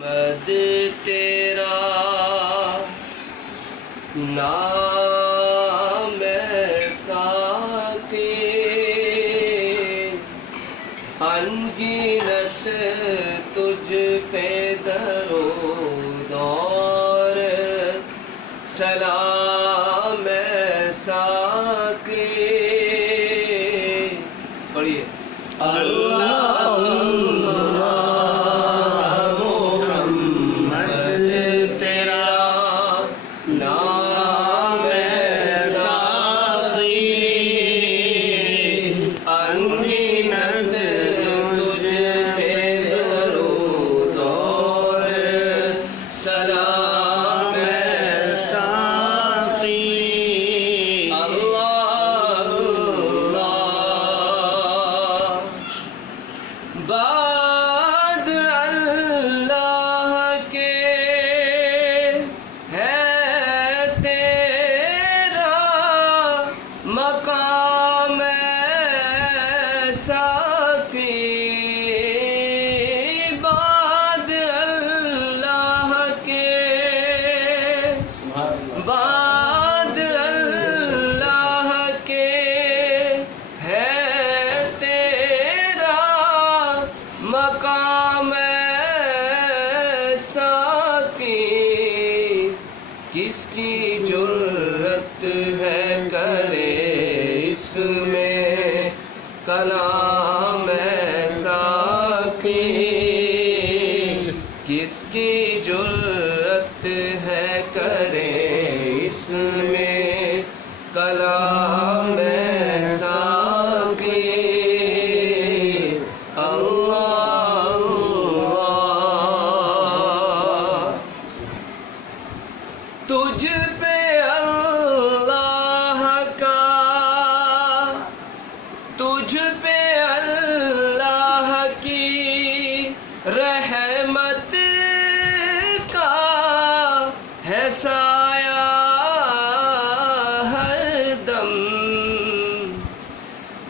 مد تیرا نام ساقی انگنت تجھ پہ درود اور سلام ساقی. پڑھیے اللہ محمد تیرا نام ساقی انگنت تجھ پہ درود اور سلام ساقی. بعد اللہ کے ہے تیرا مقام ساقی. بعد اللہ کے بعد اللہ کے مقام ساقی. کس کی جرت ہے کرے اس میں کلام ساقی. کس کی جرت ہے کرے اس میں کلام ساقی. تجھ پہ اللہ کا تجھ پہ اللہ کی رحمت کا ہے سایہ ہر دم.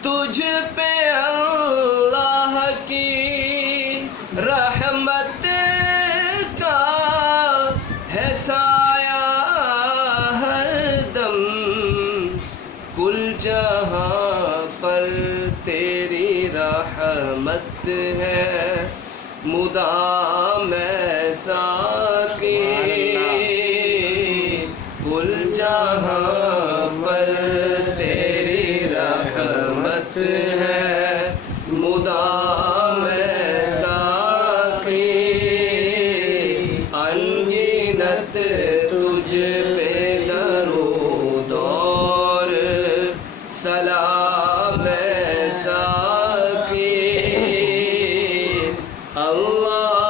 تجھ پہ اللہ کی رحمت کا ہے سایہ ہر دم. کل جہاں پر تیری رحمت ہے مدام ساقی. کل جہاں پر تیری رحمت ہے مدام ساقی. انگنت تجھ پہ درود اور سلام ساقی. اللہ